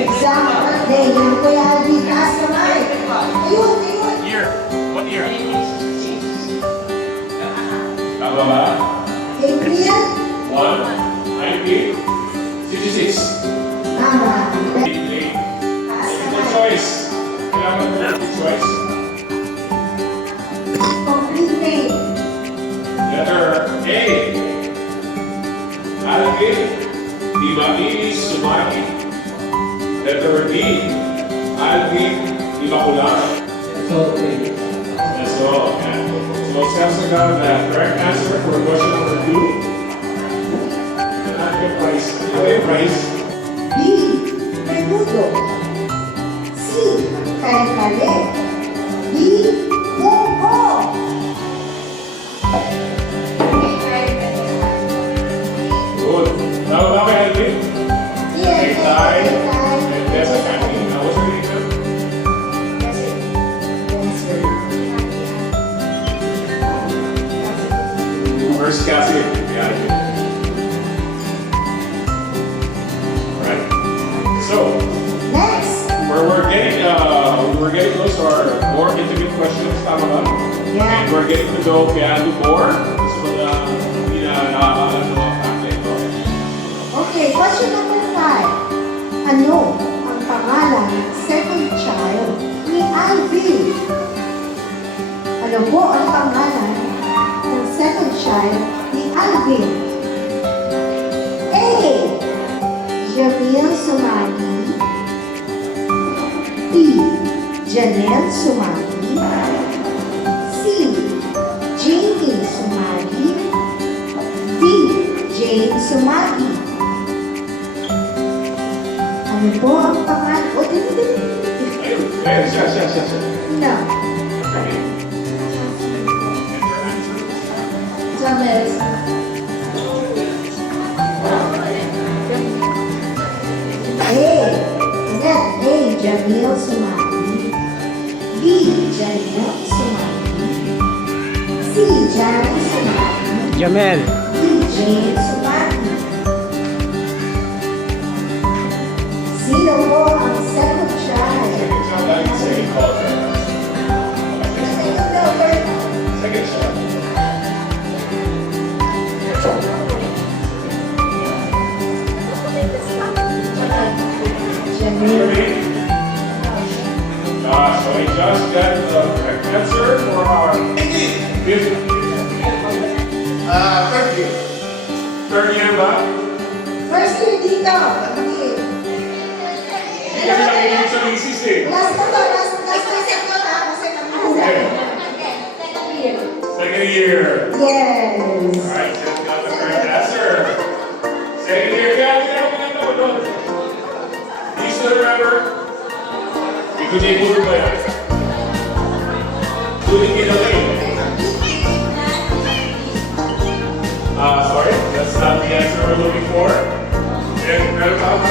Exam birthday. Yan po yan. Di taas kamay. Ayun, ayun. Year. What year? Tama ba? April. 1, 1966. Tama. Taas Multiple kamay. choice. Kailangan mo multiple choice. Complete name. Letter A. Alvin Dimaini Sumani. Letter B. Alvin Dimakulan. That's all. And so Samson got the correct answer for question number 2. And I get prize. Prize. B. Menudo. C. Kare-kare. D. Munggo. Good. Tama ba kay Alvin? Yes. Tay. And Tessa Kani. Now, what's your name? First Cassie. Yeah. Right. So, Next. we're getting close to our more intimate questions, tama ba? Yeah. And we're getting to go kaya do more. So, hindi na nakakaalam ng mga family ito. Okay, question number 5. Ano ang pangalan ng second child ni Alvin? Ano po ang pangalan ng second child ni Alvin? A. Jamil Sumagi. B. Janelle Sumagi. C. Jamie Sumagi. D. Jane Sumagi. Ano po ang pangalan? O, dito. Ayun, siya. No. Okay. And your answer? Jamel. A. Jamil Sumagi. B. Janelle Sumagi. C. Janice Sumagi. Jamel. D. Jane Sumagi. Sino po ang second child? Second child, I can say called her. Second number. Second child. Jamil. So we just got the correct answer for our fifth. Third year. Third year ba? First year dito. Okay. Hindi kasi nakikinig sa misis eh. Last na to. Last na second ha. Kasi nakuha. Okay. Second year. Yes. Alright, so we got the correct answer. Second year. Yeah, do you still remember? Ikutin mo ba yan? Tuloy kinalay. Sorry, that's not the answer we're looking for. And meron pa ako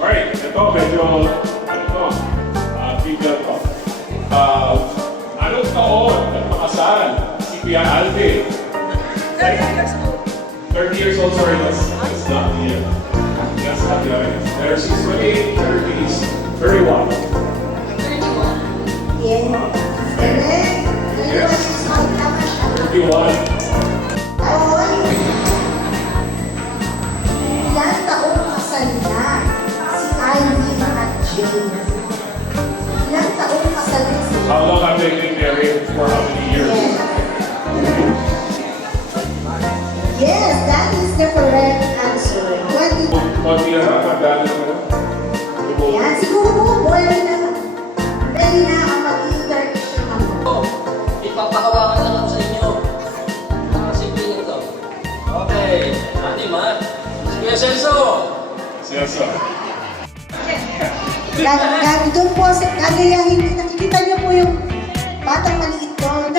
Alright, ito medyo, bigla to. Anong taon nagpakasal si Pia Alvin? 30 years old, sorry, that's not the end. That's not the end. There's 28, 30s, 31. Yes. Yes. 31. Taon. Ilan taong kasal na si Ivy at James? Ilan taong kasal na si How long have they been married for how many years? Yes, that is the correct answer. 20. Konti na nakagano mo. Yan, siguro po, pwede na. Pwede na ang mag-interaction ako. Ipapahawakan lang ako sa inyo. Simple lang ito. Okay. Ate Ma. Sige, Celso. Celso. Doon po sa kagayahin, nakikita niyo po yung batang maliit doon.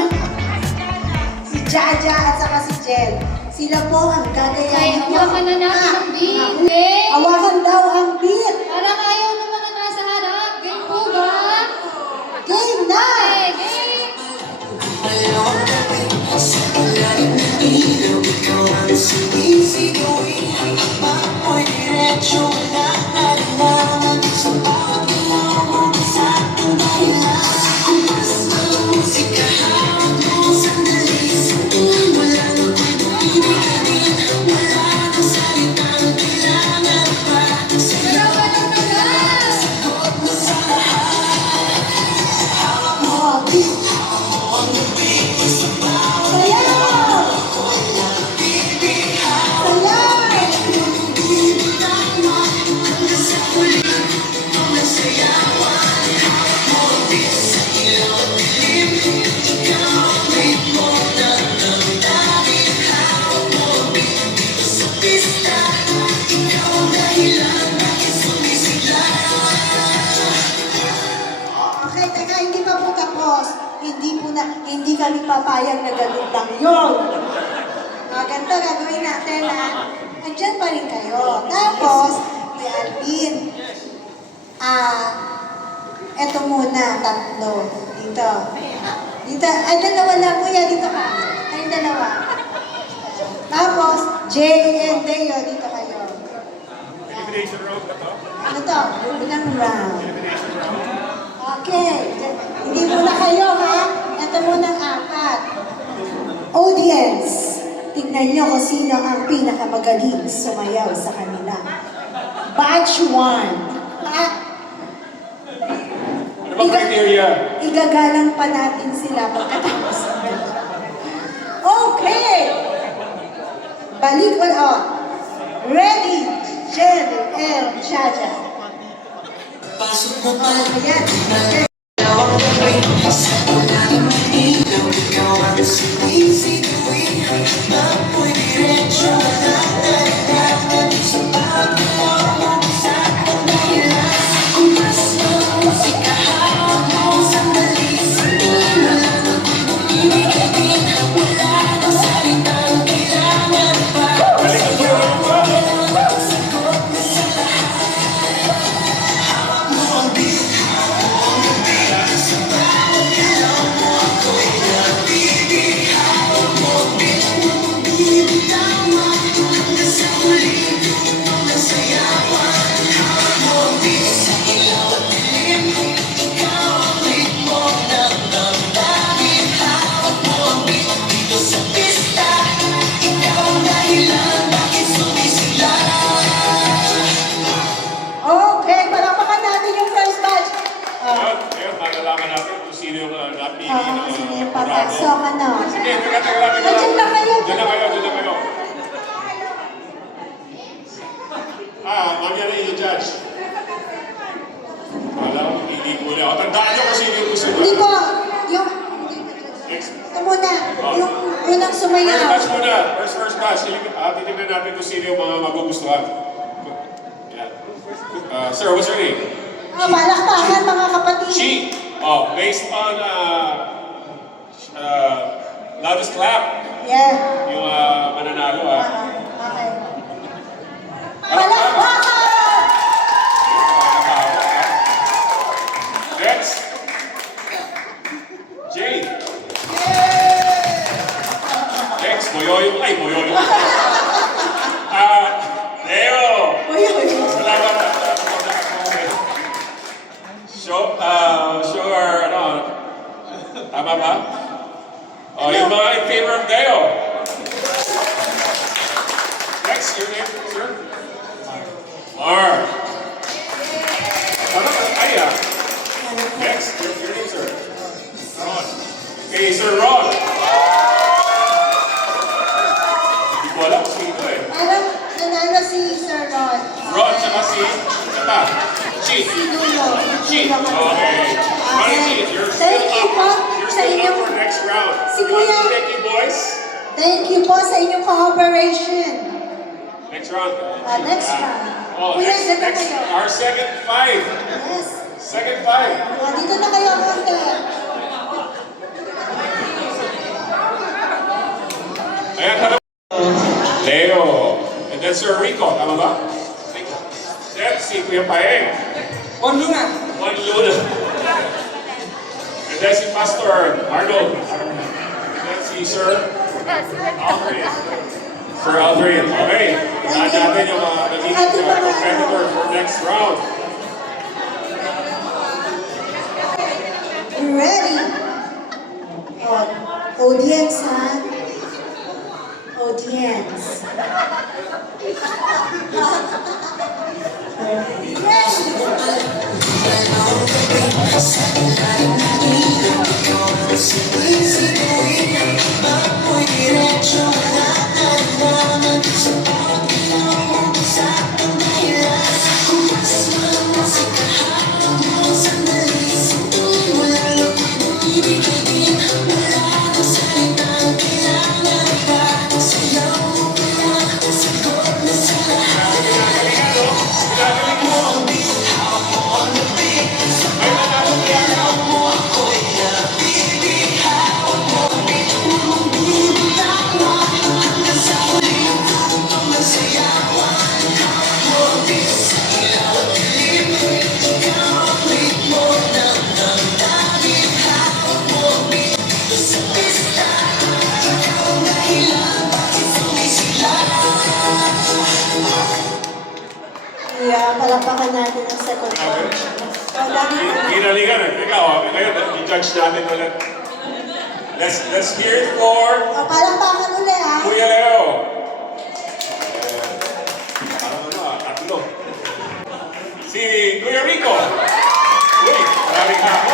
Si Jaja at saka si Jen. Sila po ang gagayahin niyo. Hawakan na natin ang beat. Hawakan daw ang beat. Parang ayaw naman na nasa harap. Game po ba? Game na! Game! Easy going. sayang na ganun lang yun. Ganito gagawin natin ha. Andyan pa rin kayo. Tapos, Kuya Alvin, eto muna, tatlo. Dito. Dito, ay dalawa lang, Kuya, dito ka. Ay, dalawa. Tapos, Jay and Deo, dito kayo. Elimination round na to? Ano to? Unang round. Elimination round. Okay. Hindi muna kayo, ha? Ito muna ang apat. Audience, tignan nyo kung sino ang pinakamagaling sumayaw sa kanila. Batch 1. Ha? Ano ba criteria? Igagalang pa natin sila pagkatapos. Okay! Balik ulit. Ready, Jen and Jaja. Ayan. Okay, palakpakan natin yung first batch. Ngayon, malalaman natin kung sino yung napili ng Sige, jurado. papasok, ano. Sige, teka lang. Diyan lang kayo. Diyan na kayo. Mamaya na yung judge. Alam ko, hindi ko na. Tandaan nyo kung sino yung gusto nyo. Hindi po, yung, Next. ito muna, yung unang First sumayaw. batch muna. First batch. Titignan natin kung sino yung mga magugustuhan. Yeah. Sir, what's your name? Palakpakan mga kapatid. She. Based on loudest clap. Yeah. Yung mananalo Okay. Palakpakan! Next. Jay. Next, Moyoyo. Ay, Moyoyo. Leo. Uy, uy. Salamat. Show our, tama ba? Yung mga in favor of Deo. Next, your name, sir? Mark. Ay, Next, your name, sir? Ron. Okay, Sir Ron. Hindi ko alam kung sino eh. Parang nanalo si Sir Ron. Ron, tsaka si, Cheat. Lulo. Cheat. Okay. Money Cheat, you're Thank still you po up. You're sa still inyong, up for next round. Si Kuya. Thank you, boys. thank you po sa inyong cooperation. Next round. Next round. Oh, Kuya, next, dito next, kayo. our second five. Yes. Second five. Dito na kayo, konti. Ayan, hello. Leo. And then Sir Rico. Tama ba? Rico. Then si Kuya Paeng. Juan Luna. Juan Luna. And then si Pastor Arnold. And then si Sir Aldrin. Sir Aldrin. Okay. Lahat natin yung mga nagiging competitor for next round. Ready? Audience, ha? Audience. Yeah, palakpakan natin ang second one. Oh, dami na. Ginalingan eh. Ikaw, ngayon, i-judge natin ulit. Let's hear it for Oh, palakpakan uli ah. Kuya Leo. Parang tatlo. Si Kuya Rico. Uy, maraming hako.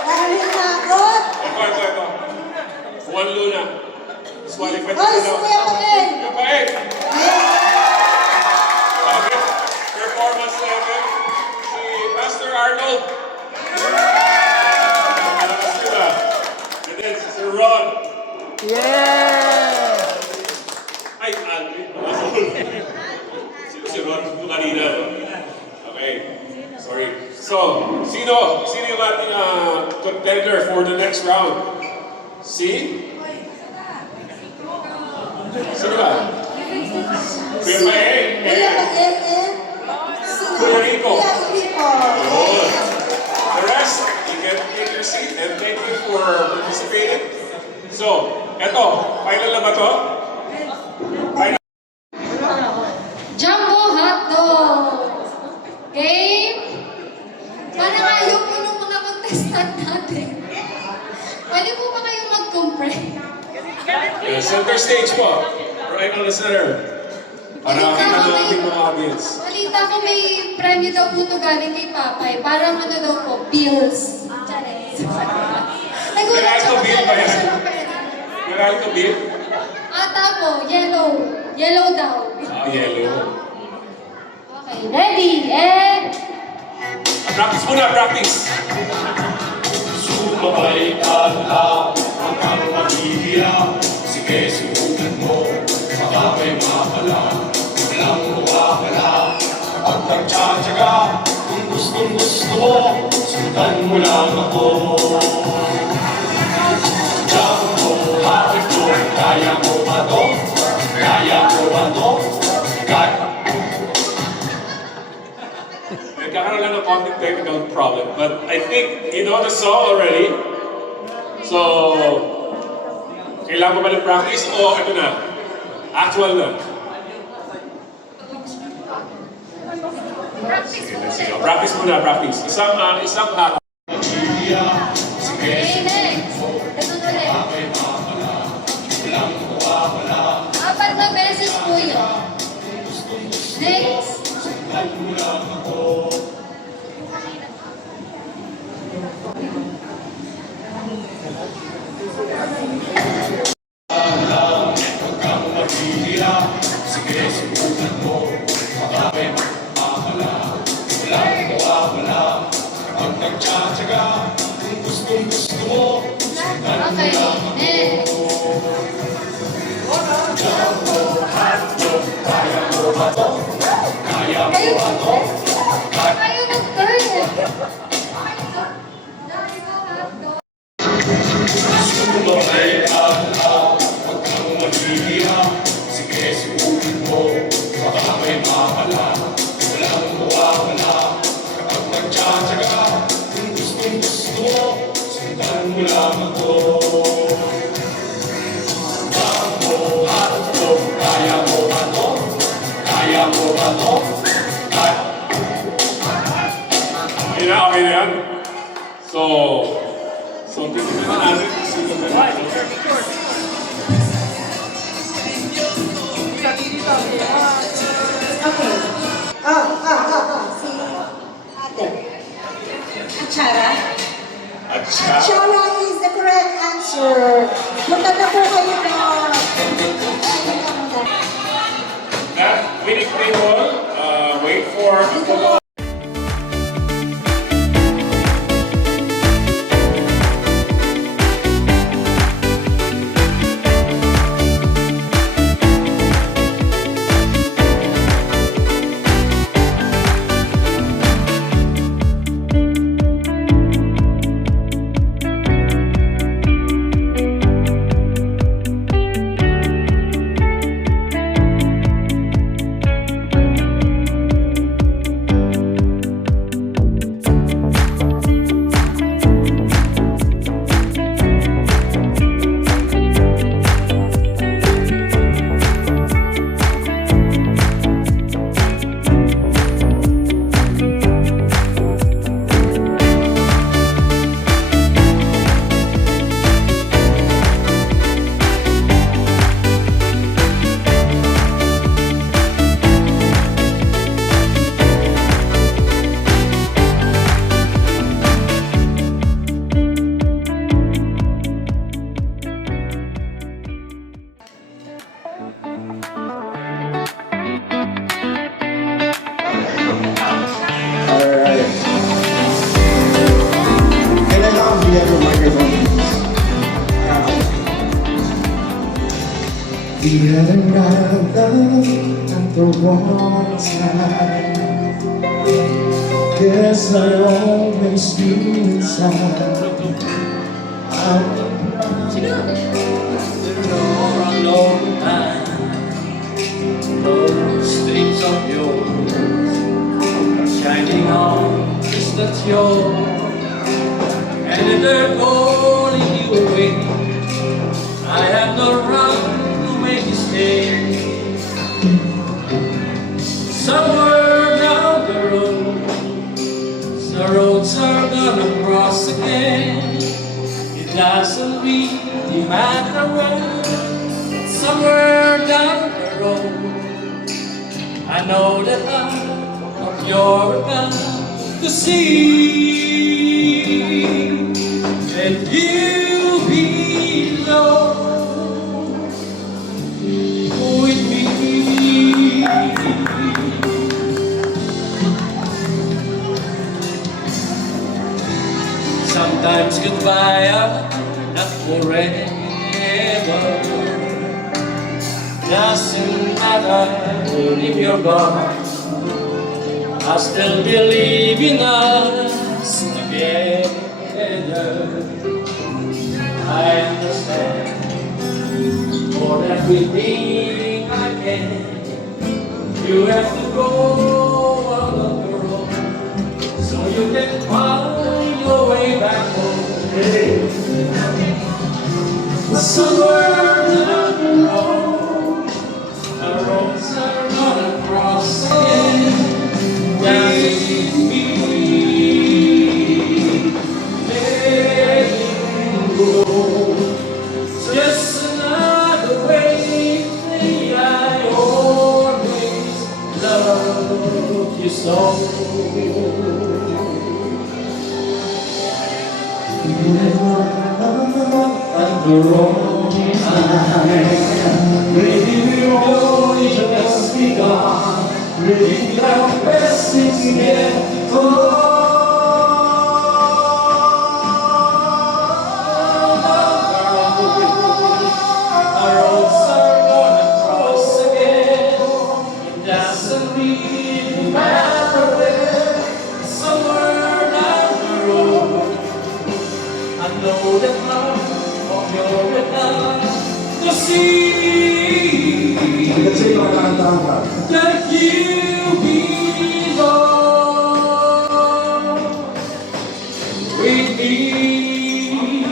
Maraming nakot. Ito. Juan Luna. Disqualified Oy, si Kuya Paeng. Kuya Paeng. Ayan. Okay. Performance level. Si Pastor Arnold. Malakas sila. And then si Sir Ron. Ay, Alvin. Sino si Ron? Ito kanina. No? Okay. Sorry. So, sino yung ating contender for the next round? Si? Sino ba? Kuya Paeng. Kuya Paeng and sino? Kuya Rico. Kuya Rico. Good. The rest, you can take your seat and thank you for participating. So, eto, final na ba to? Final. Jumbo hotdog. Game. Parang ayaw po ng mga contestant natin. Pwede po ba kayong mag-compress? Center stage po. Right on the center. Para makita ng ating mga audience. Balita ko may premyo daw po ito galing kay Papay. Parang ano daw po, bills. Challenge. Nagulat siya Kailangan ko bill ba yan? siya ng pera. Kailangan ko beer? Ata po, yellow. Yellow daw. Yellow. Okay, ready, and... Practice muna, practice. Sumabay ka lang hanggang mahihira. Sige, subukan mo, baka may mapala. Walang mawawala kapag nagtsatsaga. Kung gustong gusto mo, sundan mo lang ako. Jumbo, hatid ko, kaya mo ba to? Kaya mo ba to? Nagkakaroon lang ng konting technical problem. But I think you know the song already. So, kailangan mo ba ng practice o ito na? Actual na. Sige, practice muna, practice. Isang Okay, next. Ito ulit. Apat na beses po yun. Next. Sige, subukan mo, baka may mapala. Walang mawawala kapag nagtsatsaga. Kung gustong gusto mo, sundan mo Okay, lang ako. next. Kaya mo ba to? Kaya mo Kayo, ba to? kayo mag-turn eh. Sumabay ka lang, huwag kang mahihira. Sige, subukan mo, baka may mapala. Walang mawawala kapag nagtsatsaga. Kung gustong gusto mo, sundan mo lang ako. Jumbo, hotdog, kaya mo ba to? Kaya mo ba to? okay na yan. So titignan na natin kung sino ba yan. Okay. Si ate. Achara. At siya, Achara is the correct answer. Punta na po kayo na. that winning table, wait for a We had arrived at the wrong time. Guess I always knew inside For a long time, those dreams of yours are shining on distant shore, and they're calling you away. I have no right to make you stay. Somewhere down the road, the roads are gonna cross again. It doesn't really matter when. Somewhere down the road, I know that you're about to see that you belong with me. Sometimes goodbye are not forever. Doesn't matter if you're gone, I still believe in us together. I understand for everything I can. You have to go on your own, so you can find your way back home. Somewhere down the road, the roads are gonna cross again. Let me letting go. Just another way that I always loved you so. At the wrong time, maybe we're only just begun. Really, our best is yet to our roads are gonna cross again. It doesn't really matter where. Somewhere down the road, I know that love of your enough to see that you belong with me.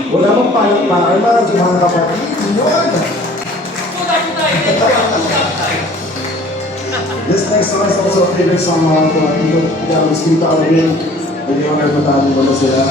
Wala mong palakpakan para sa mga kapatid. This next song is also a favorite song mga kapatid. Kaya mas kita ko rin. Hindi ko nagpatahan mo na sila.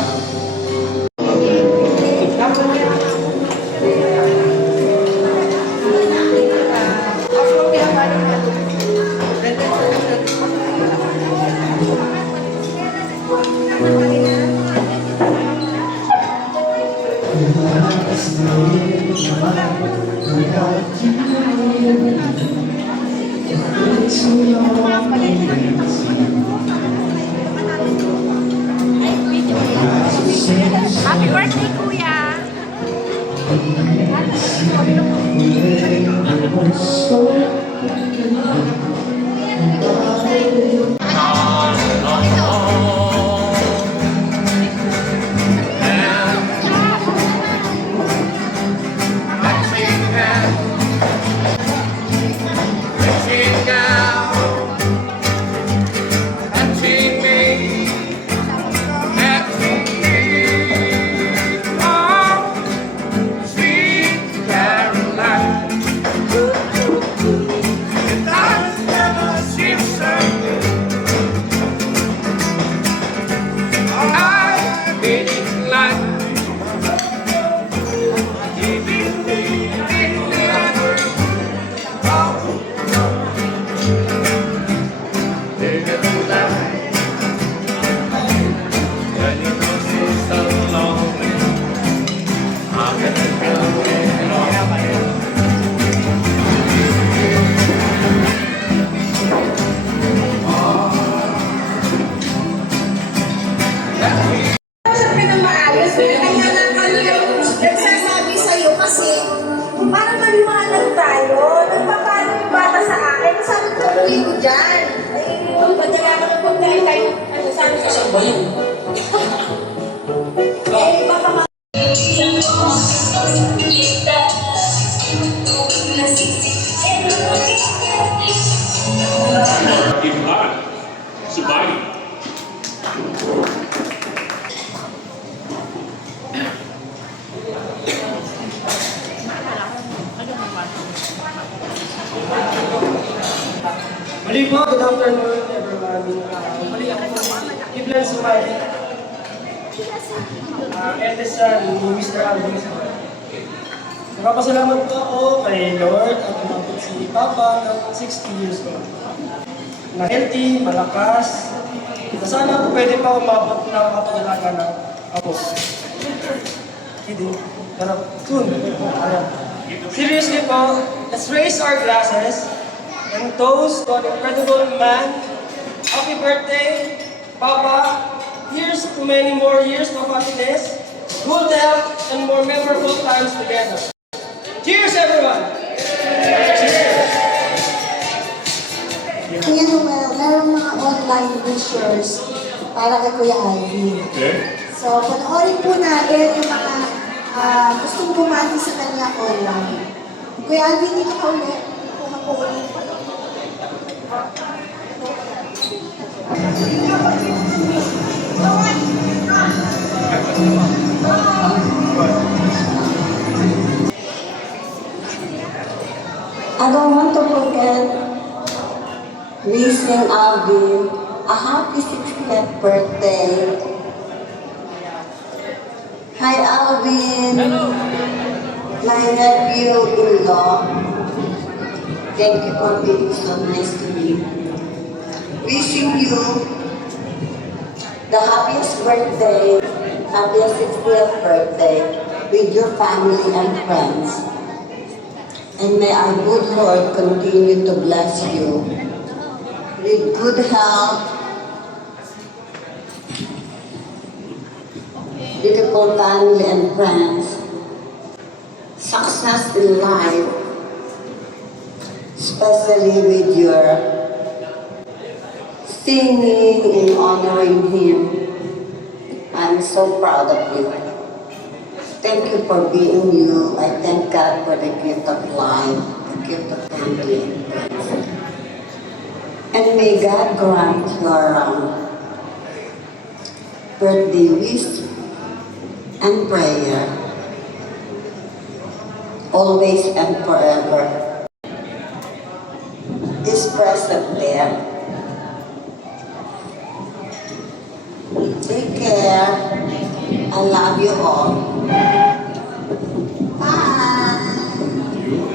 Happy birthday, Kuya! uwi ko dyan. Magdala ka ng pagkain tayo. Ano sabi sa Saan ba yun? Eh, baka ma... Imran Subali. Muli po, good afternoon everyone. Muli ako po, Iblan Sumali. Eldest son ni Mr. Alvin Sumali. Nagpapasalamat po ako kay Lord at umabot si Papa ng 60 years old. Na healthy, malakas, na sana po pwede pa umabot na makapag-alaga ng ako. Kidding. Pero soon. Ayan. Seriously po, let's raise our glasses and toast to an incredible man. Happy birthday, Papa. Here's to many more years of happiness, good health, and more memorable times together. Cheers, everyone! Kuya Noel, merong mga online wishers para kay Kuya Alvin. Okay. So, panoorin po natin yung mga gustong bumati sa kanya online. Kuya Alvin, dito ka ulit. Kung ako ulit. I don't want to forget wishing Alvin a happy 60th birthday. Hi Alvin, my nephew-in-law. Thank you for being so nice to me. Wishing you the happiest birthday, happiest 60th birthday with your family and friends. And may our good Lord continue to bless you with good health, beautiful family and friends, success in life, especially with your singing and honoring Him. I'm so proud of you. Thank you for being you. I thank God for the gift of life, the gift of family and friends. And may God grant your birthday wish and prayer always and forever. Is present there. Take care. I love you all. Bye.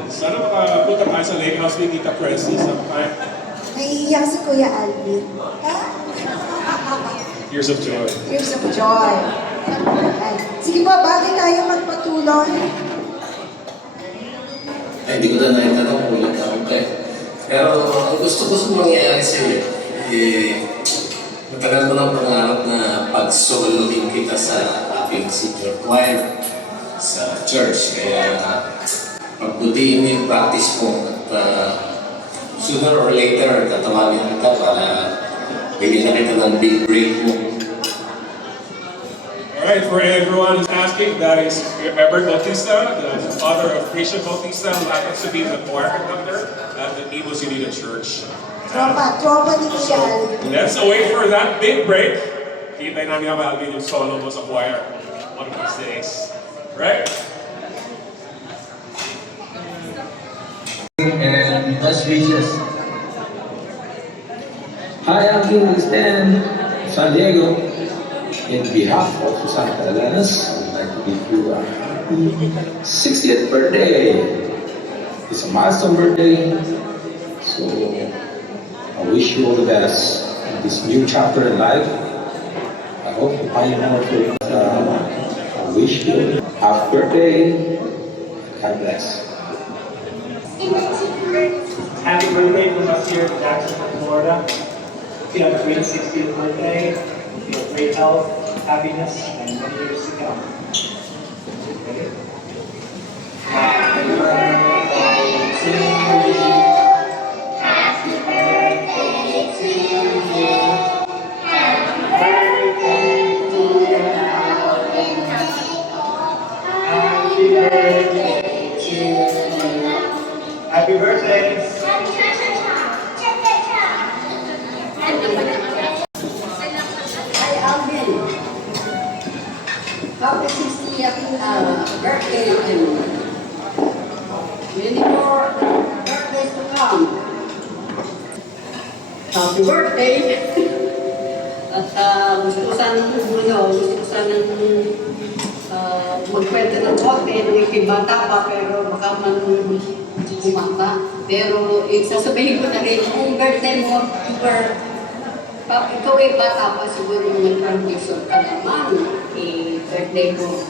Sana makapunta tayo sa lake house ni Tita Pressy sometime. Naiiyak si Kuya Alvin. Years of joy. Tears of joy. Ayan. Sige po, bakit tayo magpatuloy? Ay, hindi ko na naitanong kung ulit ako kayo. Pero ang gusto mangyayari sa'yo, matagal ko ng pangarap na pag-soloin kita sa aking senior choir sa church. Kaya pagbutihin mo yung practice mo at sooner or later, tatawagin kita para bigyan na kita ng big break mo. Alright, for everyone who's asking, that is Herbert Bautista, the father of Christian Bautista, who happens to be the choir conductor at the Imus Unida Church. Tropa ni Kuya Alvin. Let's wait for that big break. Kita namin ang Alvin yung solo mo sa choir one of these days. Right? And best wishes. Hi, I'm King Stan, San Diego. In behalf of Susana Catalanas, I would like to give you a happy 60th birthday. It's a milestone birthday, so I wish you all the best in this new chapter in life. I hope you find more to it. I wish you a happy birthday. God bless. Happy birthday from us here in Jacksonville, Florida. If you have a great 60th birthday, if you have great health, happiness, and many years to come. Singing Happy birthday! Hi, Alvin. Happy 60th birthday to you. Many more birthdays to come. Happy birthday! At gusto ko sanang magkwento ng konti, bata pa, pero baka man kumaka. Pero sasabihin ko na rin, kung birthday mo, ikaw ay bata pa, siguro nag-producer ka naman. Birthday mo,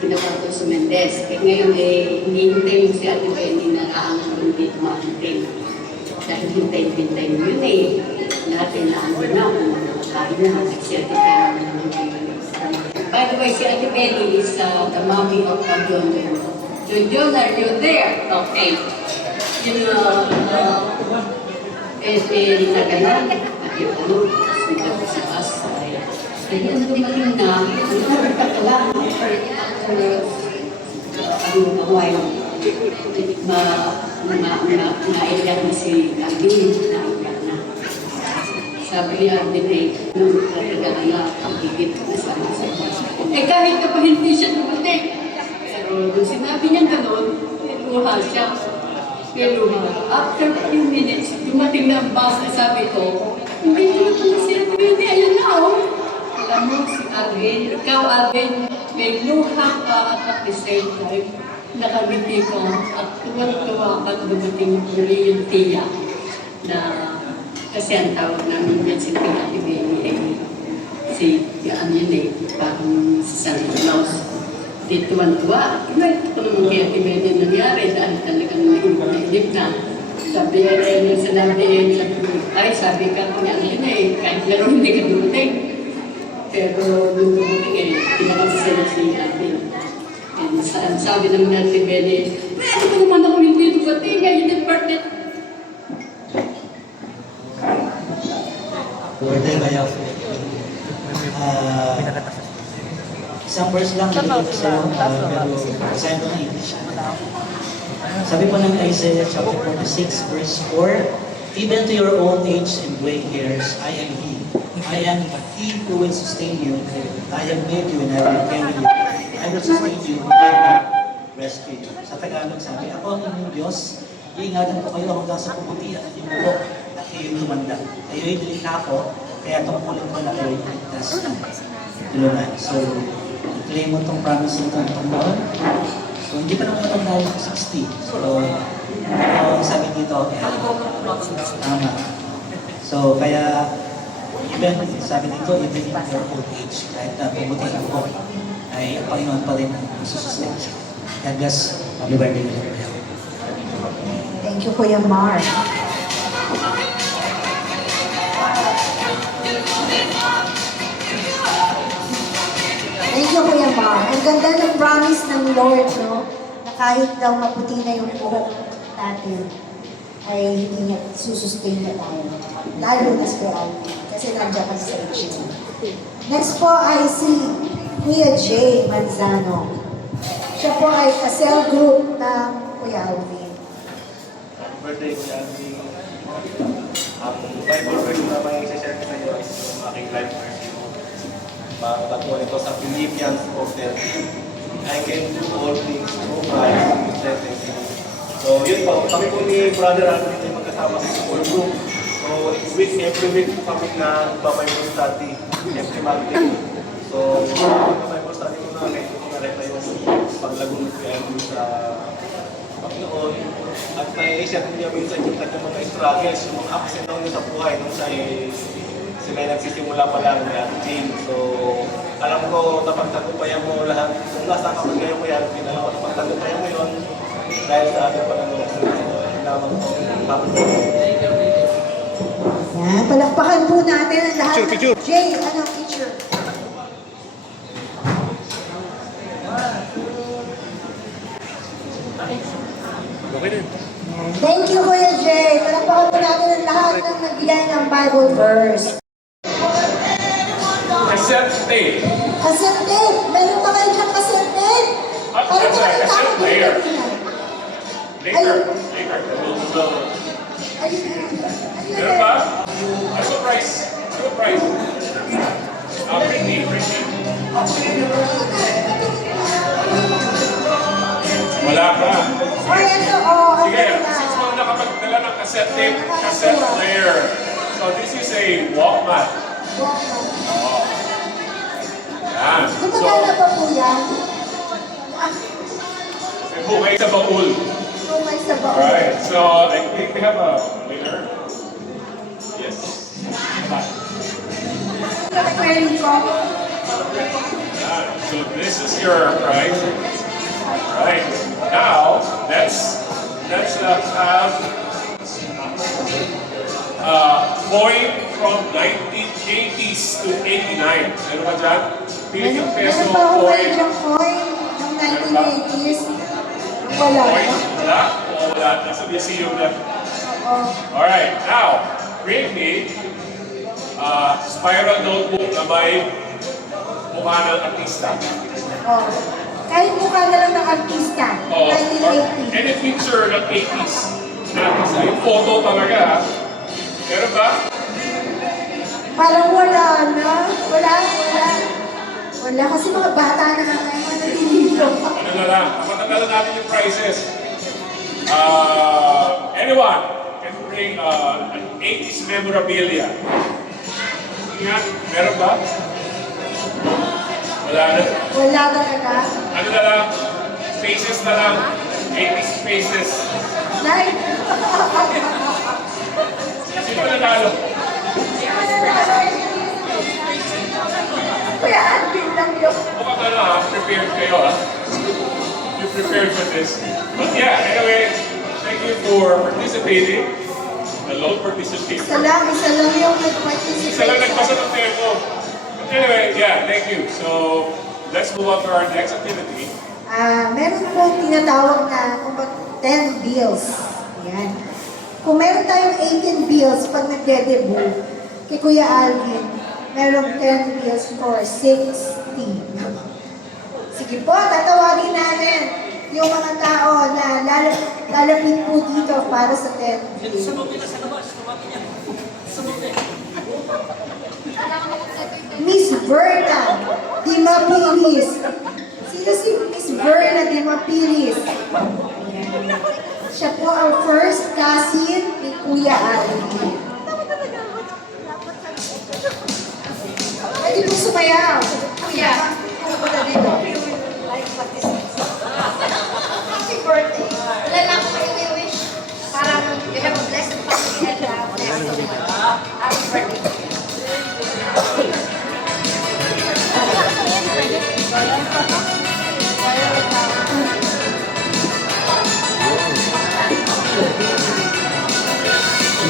pinapato sa Mendez. Ngayon, hinihintay mo si Ate Benny na aangan mo dito makitin. Dahil hintay-hintay mo yun lahat ay naano na, kung nakakain na, si Ate Benny na By the way, si Ate Benny is the mommy of John. John, are you there? Okay. Yung, nagalan, nakita mo, sila ko sa asay. Kaya dumating na, nagkakala, naiyak na si Alvin, naiyak na. Sabi ni Alvin nung natagalan na, pagigit na sa kahit na pa hindi siya dumating. Pero nung sinabi niya gano'n, luha siya. Pero after a few minutes, dumating na ang bus na sabi ko, hindi naman pala siya pwede, ayun na Alam mo, si Alvin, ikaw Alvin, may luha ka at the same time, nakabiti ka at tuwag-tuwa ka dumating muli yung tiya na kasi ang tawag namin yan si Tia Benny si ano yun parang si Santa Claus. Di tuwan-tuwa. Ito naman kaya Ate Benny nangyari dahil talagang nainip na. Sabi yung sinabi sabi ka kung ano yun kahit laro hindi ka dumating. Pero nung dumating pinakasasaya si Alvin. And sabi naman Ate Benny, pwede ko naman ako hindi dumating, ngayon yung birthday. Birthday kayo. Isang verse lang dito sa'yo, pero basahin ko ng English. Sabi po ng Isaiah chapter 46 verse 4, even to your old age and gray hairs, I am He. I am He who will sustain you. I have made you and I will carry you. I will sustain you and I will rescue you. Sa Tagalog sabi, ako ang inyong Diyos, iingatan ko kayo hanggang sa puputian ng inyong buhok at kayo'y tumanda. Kayo'y dilika ko, kaya tungkulin ko na kayo'y ligtas ng tulungan. So, i-claim mo itong promise nito ng Panginoon. So, hindi pa naman matanda yung 60. So, sabi dito, tama. So, kaya, even, sabi dito, even in your old age, kahit na pumuti ang buhok, ay ang Panginoon pa rin ang susustain siya. God bless. Happy birthday. Thank you, Kuya Mark. Thank you, Kuya Mark. Ang ganda ng promise ng Lord, no? Na kahit daw maputi na yung buhok natin, ay hindi niya susustain na tayo. Lalo na si Alvin, kasi nandiyan ka sa age niya. Next po ay si Kuya Jay Manzano. Siya po ay ka-cell group ng Kuya Alvin. Birthday ko yan. Ang Bible verse na may isa-share ko sa iyo is yung aking life verse. Makakatagpuan ito sa Philippians 4:10. I can do all things through Christ who strengthens me. So yun po, kami po ni Brother Alvin ay magkasama sa school group. So every week kami na Bible study, every Monday. So Bible study ko namin, narepa yung paglagon ko yan sa Panginoon. At nai-share ko niya minsan yung kanyang mga struggles, yung mga ups and downs sa buhay nung sila nagsisimula pa lang ni Ate Jane. So, alam ko, napagtagumpayan mo lahat. Kung nasa kapag kayo mo yan, napagtagumpayan mo yun dahil sa ating Panginoon. Lamang ko. Yan, palakpakan po natin ang lahat. Picture. Jay, anong picture? Thank you, Kuya Jay. Palakpakan po natin ang lahat ng nagbigay ng Bible verse. Cassette tape. Cassette tape. Meron pa kayo dyan cassette tape? I'm sorry, cassette player. Later. Meron ba? Ano ba price? Ano ba price? Bring me. Wala pa. O, ito, oh, ang Sige, ganda. since mga nakapagdala ng cassette tape, cassette player. So this is a Walkman. Oh. Yan. So, Gumagana pa po yan? may bukay sa baul. Kung may sabaw. Alright, so I think we have a winner. Yes. Pwede ko. So this is your prize. Right. Now, let's have coin from 1980s to 89. Ano ba dyan? Philippine peso Meron pa ako coin. kayo diyang coin ng 1980s. Wala. Coin? Wala? Oo, wala. Nasa museum na. Oo. Alright, now, bring me spiral notebook na may mukha ng artista. Oh. Kahit mukha na lang ng artista. Oh, or 1980. any picture ng 80s na artista. Yung photo talaga, ha? Meron ba? Parang wala na. Wala. Wala kasi mga bata na nga ngayon na dito. Ano na lang? Matagalan natin yung prizes. Anyone can bring an 80s memorabilia. Nga, meron ba? Wala na. Wala talaga. Ano na lang? Spaces na lang. 80s spaces. Like, Sino nanalo? Kuya Alvin lang yun. Mukhang ano ha, prepared kayo ha. You prepared for this. But yeah, anyway, thank you for participating. The low participation. Isa lang yung Isa lang nag-participate. nagpasa ng tempo. But anyway, yeah, thank you. So, let's move on to our next activity. Meron pong tinatawag na kumbaga 10 bills. Yan. Kung meron tayong 18 bills pag nagde-debut, kay Kuya Alvin, meron 10 bills for 60. Sige po, tatawagin natin yung mga tao na lalapit po dito para sa 10 bills. Miss Verna Di Mapilis. Sino si Miss Verna Di Mapilis? Siya po ang first cousin ni Kuya Alvin. Pwede po sumayaw. Kuya, pupunta dito. Happy birthday. Wala lang kayo may wish. Parang you have a blessed family and blessed so much. Happy birthday.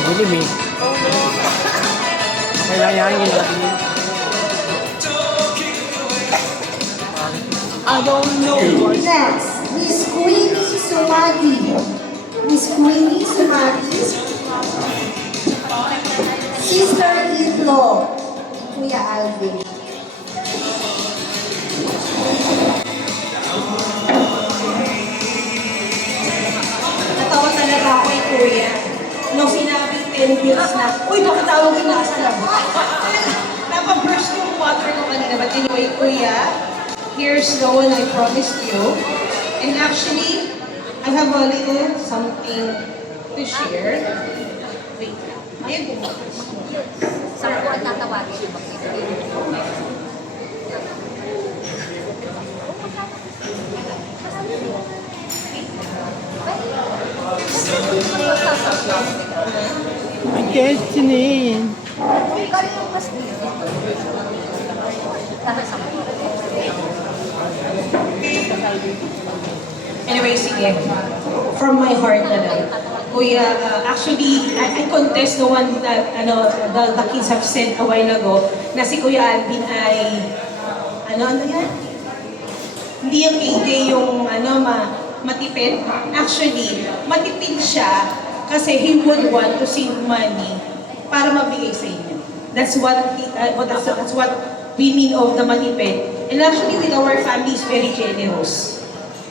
Dilim eh. Kailangan yung dilim. I don't know what. Next, Miss Queenie Sumati. Miss Queenie Sumati. Sister-in-law ni Kuya Alvin. Natawa talaga ako kay Kuya. Nung sinabing 10 bills na, uy, bakit tawagin na sa labas? Napaburst yung water ko kanina. But anyway, Kuya, here's the one I promised you. And actually, I have a little something to share. Wait, ayun po. Saan po ang tatawagin? Ang destiny. Anyway, sige. From my heart na lang. Kuya, actually, I contest the one that the kids have said a while ago na si Kuya Alvin ay ano yan? Hindi yung AJ yung matipid. Actually, matipid siya kasi he would want to save money para mabigay sa inyo. That's what we mean of the matipid. And actually, with our family is very generous.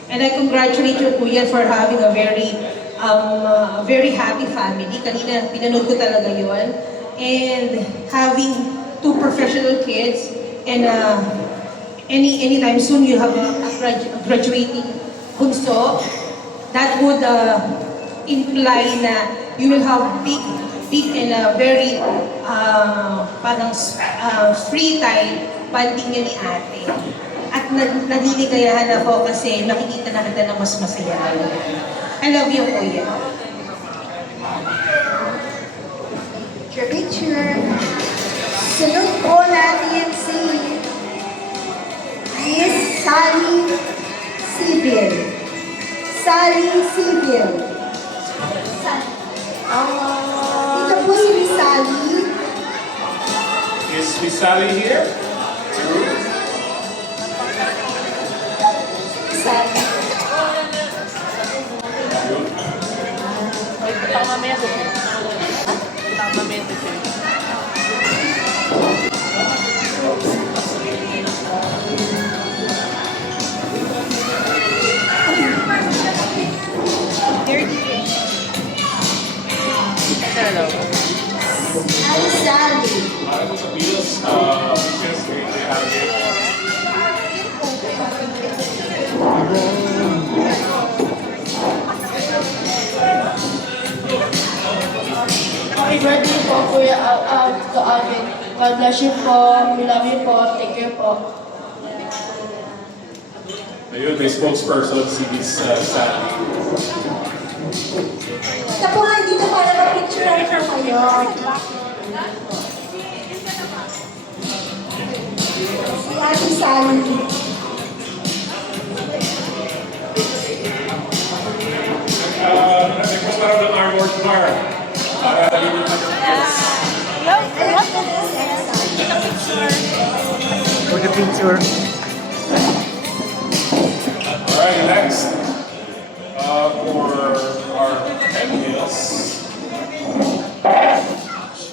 And I congratulate your kuya for having a very happy family. Kanina, pinanood ko talaga yun. And having two professional kids and anytime soon you have a graduating bunso, that would imply na you will have big and very parang free time banding yun ni ate. At naliligayahan ako kasi nakikita na kita na mas masaya ngayon. I love you, kuya. Picture. Sunod po natin si Miss Sally Sibyl. Sally Sibyl. Dito po si Miss Sally. Is Miss Sally here? Sally. Hi, Sally. Ako sa Beatles, because they have it. Happy birthday po, Kuya to Alvin. God bless you po. We love you po. Take care po. Ayun, may spokesperson si Miss Sally. Ito po nga dito para ma-picturean po kayo. Si Ate Sally. Nag-request na raw ng armored car para yun yung For the picture. Alright, next, for our headmills,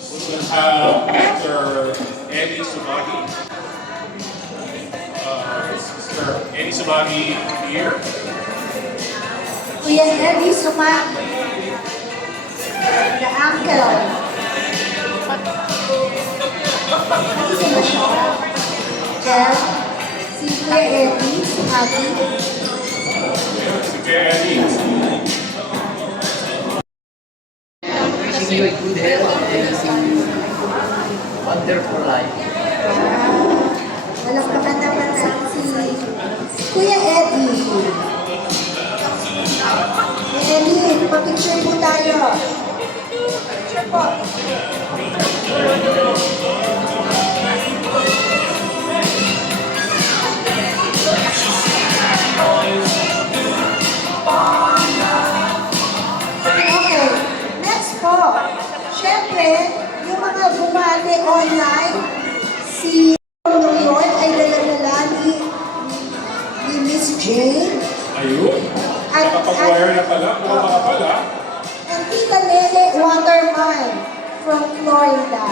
we will have Mr. Eddie Sumagi. Mr. Eddie Sumagi here. Kuya Eddie Sumag. The uncle. Sino siya? Jeff. Si Kuya Eddie Sumagi. Si Kuya Eddie. Wishing you a good health and wonderful life. Malakpakan naman natin si Kuya Eddie. Kuya Eddie, pa-picture po tayo. Picture po. Okay, next po. Siyempre, yung mga bumati online, si New York ay dala-dala ni Miss Jane. Ayun. Nakapag-wire na pala. Mga pala. And Tita Nene Waterman from Florida.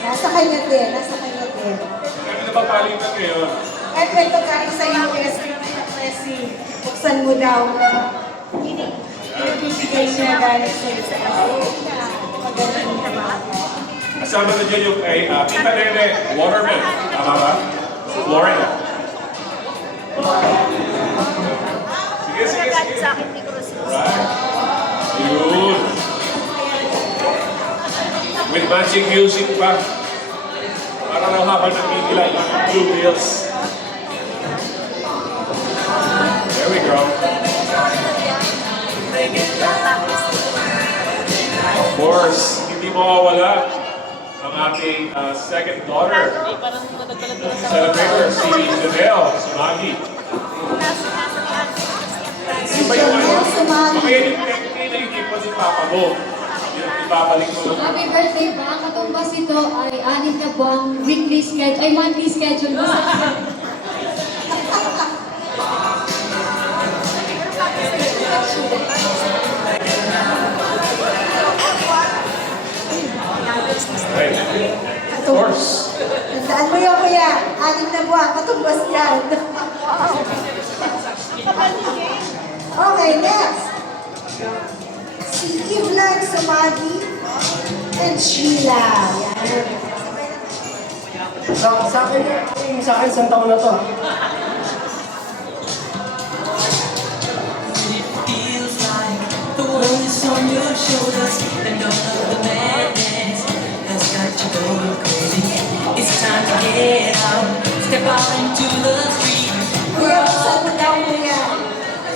Nasa kanya din, nasa kanya din. Kami na papalitan ngayon. At kwento galing sa US, si buksan mo daw. Pinibigay siya galing sa US. Magaling naman. Kasama na dyan yung kay Tita Nene Waterman. Tama ba? Florida. Sige, sige, sige. Right. Yun. With matching music pa. Para raw habang nagkikila yung Blue Bills. There we go. Of course, hindi mawawala ang ating second daughter. Celebrator, si Janelle Sumagi. Iba yung ano, kaya yung nag-iipon si Papa mo. Yung ibabalik mo lang. Happy birthday ba? Ang katumbas ito ay anin na po ang weekly schedule, ay monthly schedule mo sa Right. Of course. Tandaan mo yun, kuya. 6 na buwan, katumbas yan. Okay, next. Si Ivlan Sumagi and Sheila. Yan. Sa akin, isang taon na to. Ha? Feels like the world is on your shoulders and all of the madness has got you going crazy. It's time to get out, step out into the street. Kuya, buksan mo daw, kuya.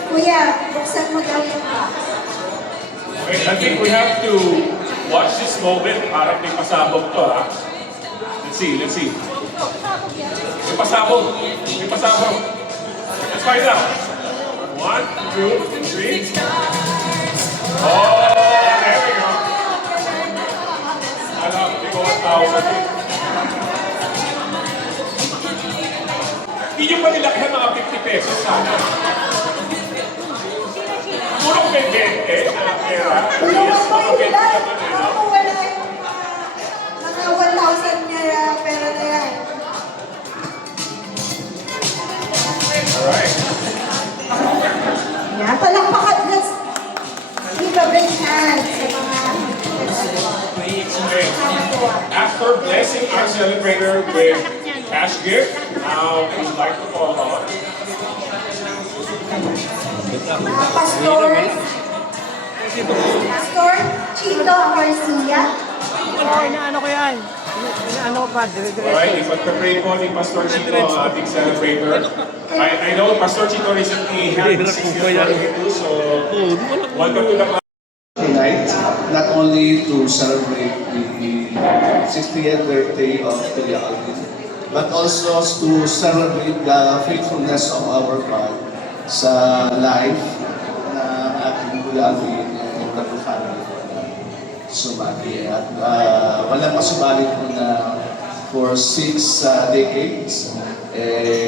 Kuya, buksan mo daw yung box. Okay, I think we have to watch this moment. Parang may pasabog to, ha? Let's see, let's see. May pasabog. May pasabog. Let's find out. 1, 2, 3. Oh, there we go. Ano, may 1,000. Hindi nyo pa nilakihan mga 50 pesos sana. Purong bente na pera. Yes, mga bente naman eh. Ako wala yung mga 1,000 niya pera na yan. Alright. Yan, palakpakan. Let's give a big hand sa mga Okay. After blessing our celebrator with cash gift, now we'd like to call on Pastor Chito Garcia. Inaano ko yan? Inaano ko pa, Alright, ipag-pray po ni Pastor Chito ang ating celebrator. I know Pastor Chito recently had his 60th birthday too, so welcome to the class. Tonight, not only to celebrate the 60th birthday of Kuya Alvin, but also to celebrate the faithfulness of our God sa life na ating Kuya Alvin and the family. Sumagi. At walang masubalit po na for 6 decades,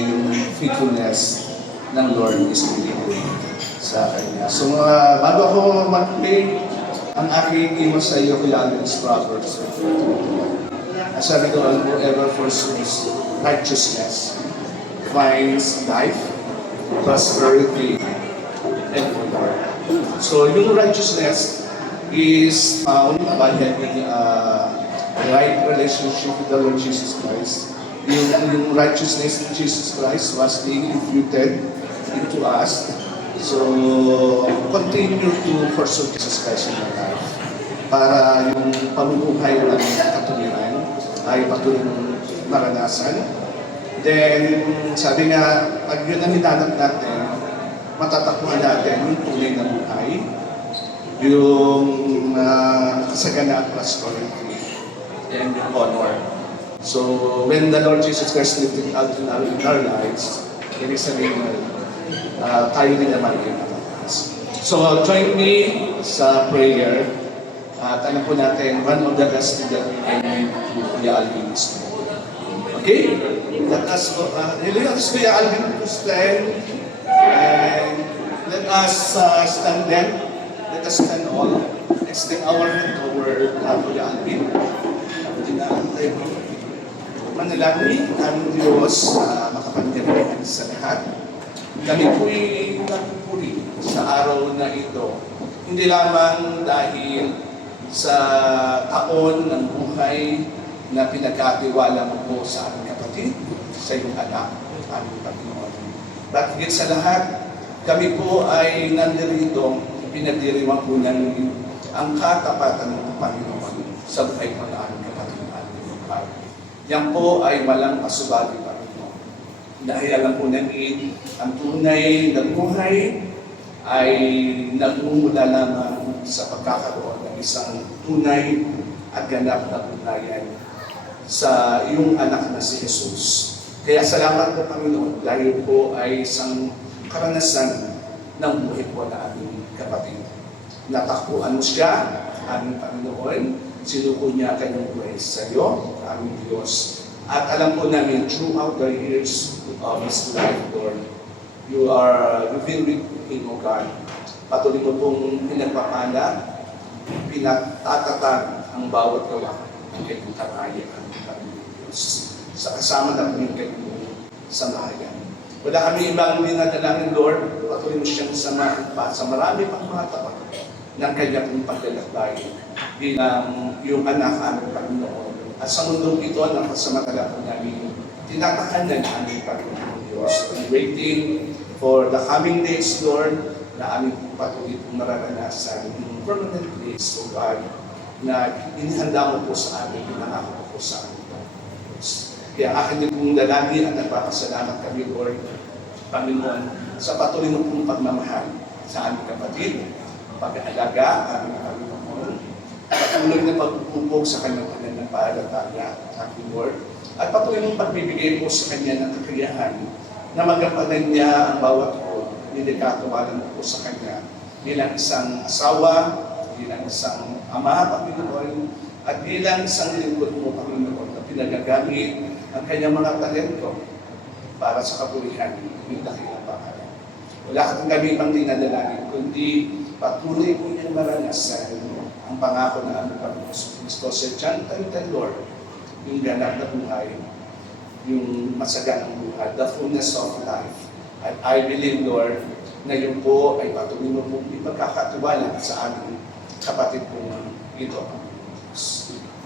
yung faithfulness ng Lord is really sa Kanya. So bago ako mag-play, ang aking iwas sa iyo, Kuya Alvin, is Proverbs. Sabi ko, whoever pursues righteousness finds life, prosperity, and honor. So yung righteousness is found by having a right relationship with the Lord Jesus Christ. Yung righteousness of Jesus Christ was being imputed into us. So, continue to pursue Jesus Christ in your life para yung pamumuhay ng katuliran ay patuloy maranasan. Then, sabi nga, pag yun ang hinanap natin, matatakbuhan natin yung tunay na buhay, yung kasagana at prosperity, and yung honor. So, when the Lord Jesus Christ lived out in our lives, it is a tayo din naman yung matatas. So, join me sa prayer. At alam po natin, one of the best things that we can do to Kuya Alvin is prayer. Okay? Let us Kuya Alvin to stand. And let us stand then. Let us stand all. Extend our hand toward Kuya Alvin. Manalangin ang Diyos makapangyarihan sa lahat. Kami po'y nagpupuri sa araw na ito. Hindi lamang dahil sa taon ng buhay na pinagkatiwala mo po sa aming kapatid, sa iyong anak, aming Panginoon. But higit sa lahat, kami po ay nandirito, pinagdiriwang po namin ang katapatan ng Panginoon sa buhay po na aming kapatid, aming buhay. Yan po ay walang pasubali pa rin. Dahil alam po namin, ang tunay na buhay ay nagmumula lamang sa pagkakaroon ng isang tunay at ganap na ugnayan sa iyong anak na si Jesus. Kaya salamat po Panginoon dahil po ay isang karanasan ng buhay po na aming kapatid. Natakbuhan mo siya, aming Panginoon, sinuko niya kanyang buhay sa iyo, aming Diyos. At alam po namin, throughout the years of His life, Lord, you been with Him, O God. Patuloy mo pong pinagpapala, pinatatatag ang bawat gawa ng kanyang karaya at ng Diyos. Sa kasama ng kanyang samahayan. Wala kami ibang dinadalangin, Lord. Patuloy mo siyang samahan sa marami pang mga tapat ng kanyang paglalakbay bilang iyong anak, aming Panginoon. At sa mundong ito, nakasamagala po namin tinatahanan ang aming Panginoon Diyos. I'm waiting for the coming days, Lord, na aming patuloy pong mararanasan yung permanent place, O God, na inihanda mo po sa amin, pinangako po sa amin. Kaya akin yung pong dalangin at nagpapasalamat kami, Lord, Panginoon, sa patuloy mo pong pagmamahal sa aming kapatid, pag-aalaga, aming Panginoon, patuloy na pagpupog sa kanyang pananampalataya, aming Lord, at patuloy mong pagbibigay po sa kanya ng kakayahan na magampanan niya ang bawat po, nilagkatawanan mo po sa kanya bilang isang asawa, bilang isang ama, Panginoon, at bilang isang lingkod mo, Panginoon, na pinagagamit ang kanyang mga talento para sa kapulihan ng dakilang pangalan. Wala kang kami pang dinadalangin, kundi patuloy po niyang maranasan ang pangako na ang Panginoon Kristo sa John 10:10, Lord, yung ganap na buhay, yung masaganang buhay, the fullness of life. At I believe, Lord, na yun po ay patuloy mo pong ipagkakatiwala sa aming kapatid pong ito.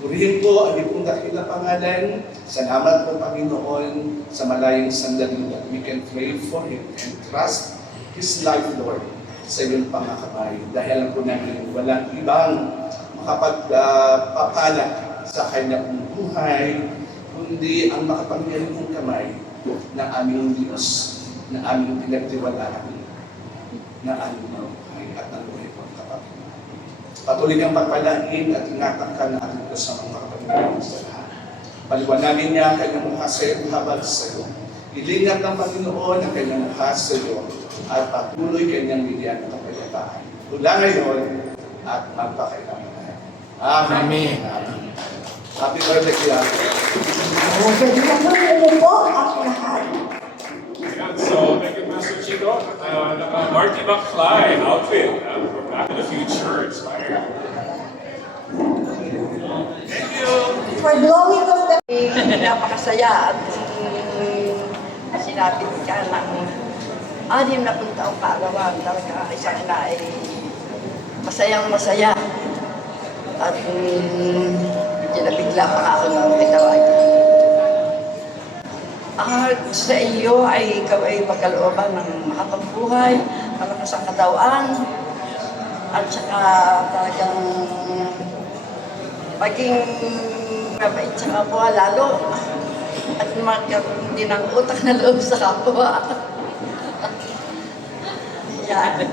Purihin po ang iyong dakilang pangalan. Salamat po, Panginoon, sa malayang sandali that we can pray for him and trust his life, Lord, sa iyong pangakamay. Dahil alam po namin walang ibang makapagpapala sa kanyang buhay, kundi ang makapangyarihang kamay na aming Diyos, na aming pinagtiwalaan, na aming mabuhay at naluhay po ang kapatid. Patuloy kang pagpalain at ingatan ka natin ko sa mga kapatid sa lahat. Paliwanagin niya ang kanyang mukha sa iyo habang sa iyo. Ilingat ng Panginoon ang kanyang mukha sa iyo at patuloy kanyang bigyan ng kapayapaan. Mula ngayon at magpakailangan. Amen. Amen. Happy birthday, Kuya. Pwede naman umupo ang lahat. Ayan, so thank you, Master Chico. Marty McFly outfit from Back to the Future inspired. Thank you. For blowing of the... Napakasaya at sinabi ka ng 6 na taong kaarawan, talaga isang ina ay masayang masaya. At nabigla pa ako ng kitawagin. At sa iyo ay ikaw ay pagkalooban ng makapagbuhay, malakas ang katawan, at saka talagang maging mabait sa kapwa lalo, at magkaroon din ng utak na loob sa kapwa. Yan.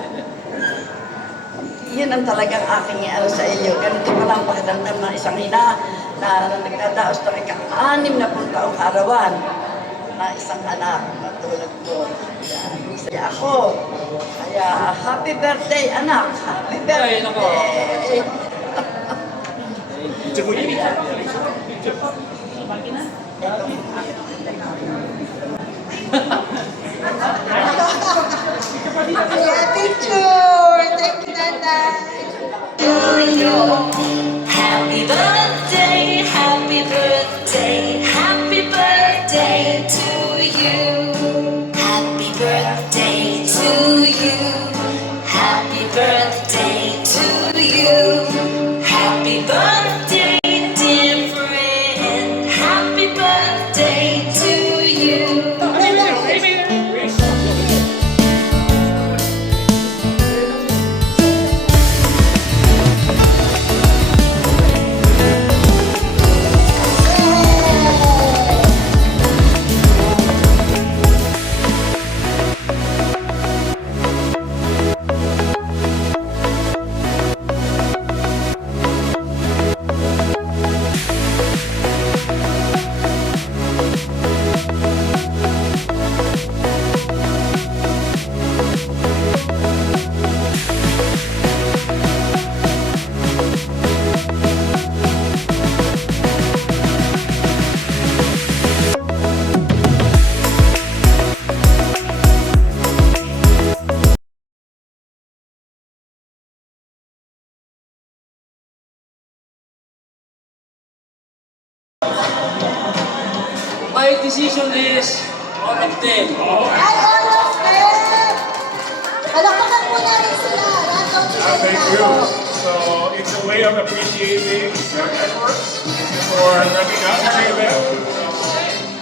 Yun ang talagang aking sa iyo. Ganito pa lang pakiramdam ng isang ina na nagdadaos na ika-6 na taong arawan na isang anak na tulad ko. Yan. Masaya ako. Kaya happy birthday, anak. Happy birthday. Yeah, picture! Thank you, Nana. Happy birthday, happy birthday, happy birthday to you. Happy birthday to you. Happy birthday to you. Happy birthday, dear friend. Happy birthday to you. My decision is All of them. Ay, all of them! Palakpakan mo na rin sila. Thank you. So it's a way of appreciating their efforts for running up the event.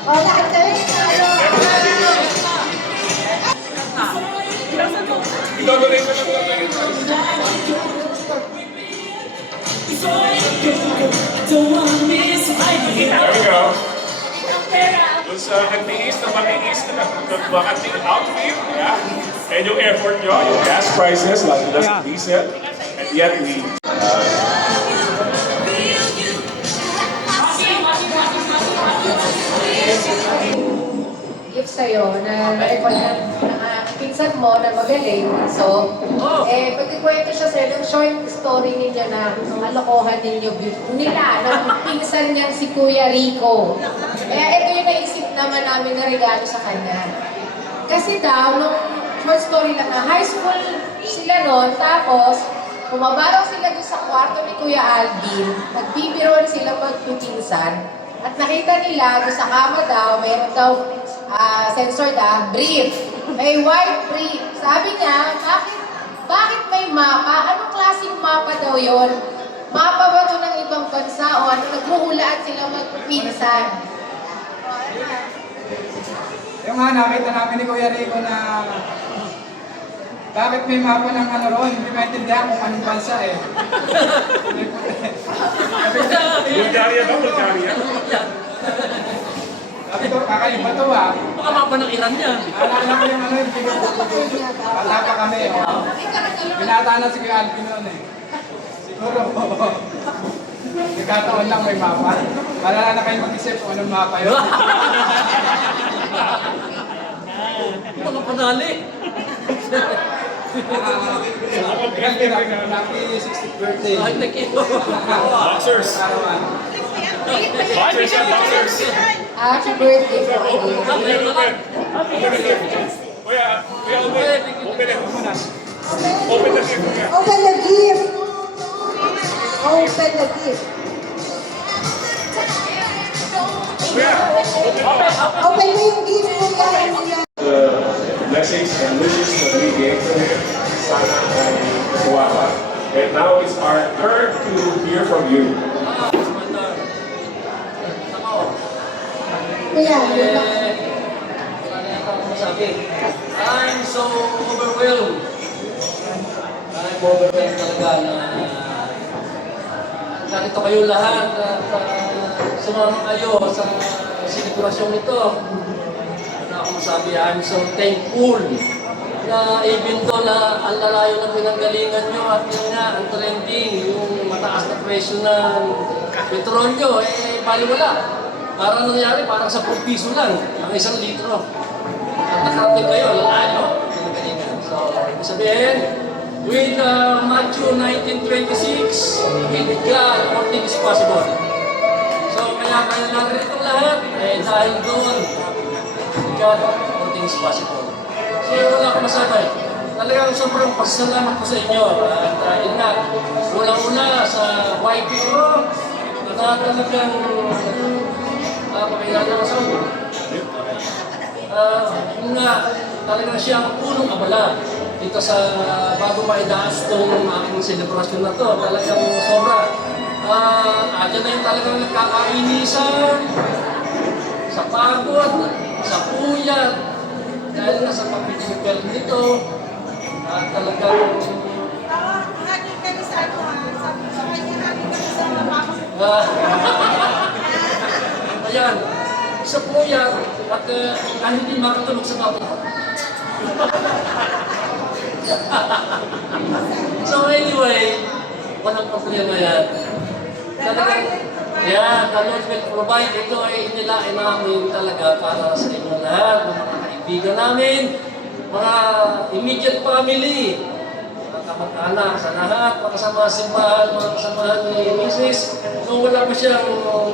Oh, lahat kayo. Idodonate ko lang lang. There we go. Dun sa nagtiis na matiis na nagmakating outfit, yeah? And yung effort nyo, yung gas prices, like less diesel, and yet we gift sa'yo na na-record ng pinsan mo na magaling. So, pagkikwento siya sa'yo ng short story ninyo na alokohan ninyo nila ng pinsan niyang si Kuya Rico. Kaya ito yung naisip naman namin na regalo sa kanya. Kasi daw, nung short story lang na high school sila noon, tapos pumabaraw sila doon sa kwarto ni Kuya Alvin, nagbibiroan sila magpipinsan, at nakita nila doon sa kama daw, mayroon daw sensor na brief. May white brief. Sabi niya, bakit may mapa? Anong klaseng mapa daw yon? Mapa ba ito ng ibang bansa o ano? Naghuhulaan sila magpipinsan. Yung nga, nakita namin ni Kuya Rico na bakit may mapa ng ano ron, hindi maintindihan kung anong bansa eh. Bulgaria ba? Bulgaria? Sabi ko, kakaiba to ah. Baka mapa ng Iran yan. Alala ko yung ano, yung bata pa kami. Binata na si Kuya Alvin noon eh. Siguro, nagkataon lang may mapa. Malala na kayo mag-isip kung anong mapa yun. Mga panali. Happy 60th birthday. Ay, thank you. Boxers. Boxers and boxers. Happy birthday po. Open it. Kuya, open it. Open the gift. Open the gift. Open the gift. Kuya, Open mo yung gift mo yan. the blessings and wishes that we gave to him, sana ay kuwawa. And now it's our turn to hear from you. Kuya, I'm so overwhelmed. I'm overwhelmed talaga na narito kayo lahat at sumama kayo sa selebrasyong ito. Ano ako masabi, I'm so thankful na even though na ang lalayo na pinanggalingan nyo at yun nga, ang trending, yung mataas na presyo ng petrolyo, baliwala. Parang nangyari, parang 10 piso lang ang 1 litro. At nakarating kayo, lalayo, pinanggalingan. So, ibig sabihin, with Matthew 19:26, with God, all things is possible. So, kaya kayo narito lahat, dahil doon, with God, all things is possible. So, wala akong masabi. Talagang sobrang pasalamat ko sa inyo. At yun nga, unang-una sa wife ko, na talagang pakilala ko sa iyo. Yun nga, talagang siyang punong abala dito sa bago maidaas itong aking selebrasyon na to. Talagang sobra. Adyan na yung talagang nagkakainisan, sa pagod, sa puyat, dahil na sa pag-physical nito, talagang ayan, sa puyat at hindi makatulog sa bago. So anyway, walang problema yan. Talagang, the Lord will provide. Ito ay inilain namin talaga para sa inyo lahat, mga kaibigan namin, mga immediate family, mga kamag-anak sa lahat, mga kasama simbahan, mga kasamahan ni Mrs. Nung wala pa siyang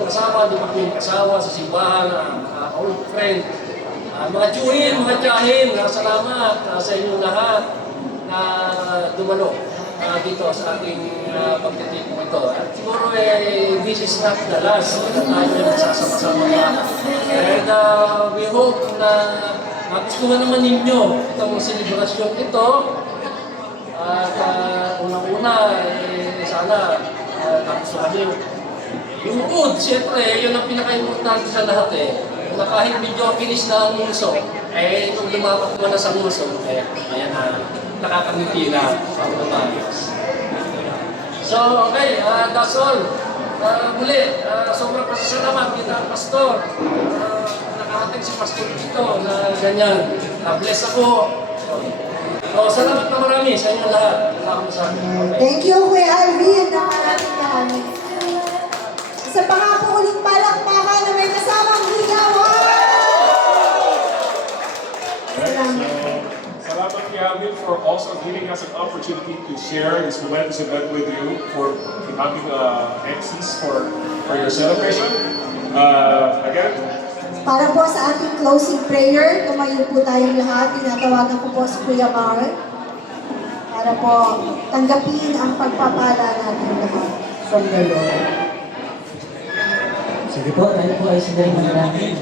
kasama, di ba kami kasawa sa simbahan, mga old friend, mga tiyuhin, mga tiyahin, salamat sa inyo lahat na dumalo dito sa ating pagtitipong ito. At siguro this is not the last na tayo nagsasama-sama lahat. And we hope na magustuhan naman ninyo itong selebrasyon ito. At unang-una, sana nagustuhan nyo. Yung food, siyempre, yun ang pinaka-importante sa lahat na kahit medyo finish na ang nguso, kung lumapat mo na sa nguso, ayan na, nakakangiti na ang lumayos. So, okay, that's all. Muli, sobrang pasasalamat kita, Pastor. Nakarating si Pastor dito na ganyan. Bless ako. So, salamat na marami sa inyo lahat. Salamat sa akin. Okay. Thank you, Kuya Alvin. Nakarami. Sa pangako uling palakpakan na may kasamang higawan! Salamat Kuya Alvin for also giving us an opportunity to share this momentous event with you for becoming MCs for your celebration. Again, Para po sa ating closing prayer, tumayo po tayong lahat. Tinatawagan ko po si Kuya Mar para po tanggapin ang pagpapala natin lahat from the Lord. Sige po, tayo po ay sandali manalangin.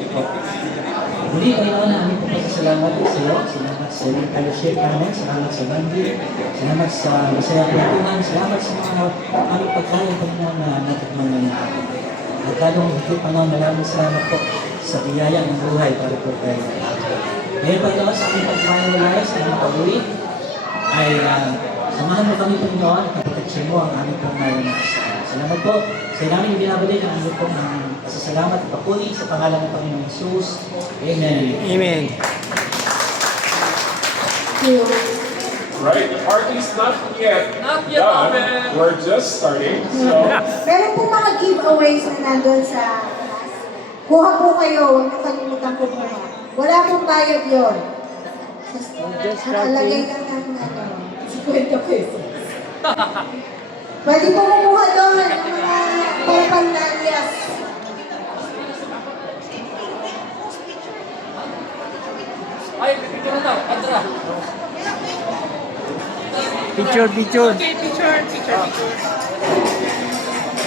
Muli ay naman namin po pasasalamat sa iyo. Salamat sa inyong fellowship namin. Salamat sa bandi. Salamat sa masaya kwentuhan. Salamat sa mga aming pagkain na natikman na natin. At lalong higit pa naman maraming salamat po sa biyaya ng buhay para po tayo. Ngayon pa ito sa aming pag-finalize, sa aming pag-uwi, ay samahan mo kami Panginoon at kapataksyon mo ang aming pong naranasan. Salamat po. Sa namin yung binabalik ang aming pong pasasalamat at papuli sa pangalan ng Panginoong Jesus. Amen. Amen. right, the party's not yet done. We're just starting. So. Meron po mga giveaways na nandun sa class. Kuha po kayo, huwag niyo kalimutan po kuha. Wala pong bayad yun. Nakalagay lang ng 50 pesos. Pwede po kumuha doon ng mga pampandalias. Ay, picture na daw, Andra. Picture. Okay, picture.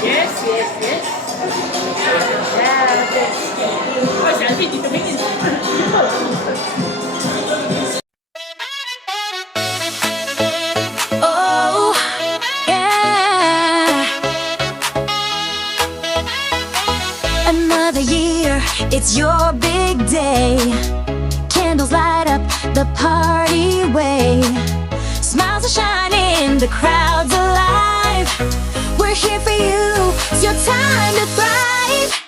Yes. Oh, selfie, dito may Oh, yeah. Another year, it's your big day. Candles light up the party way. Smiles are shining, the crowd's alive. We're here for you, it's your time to thrive.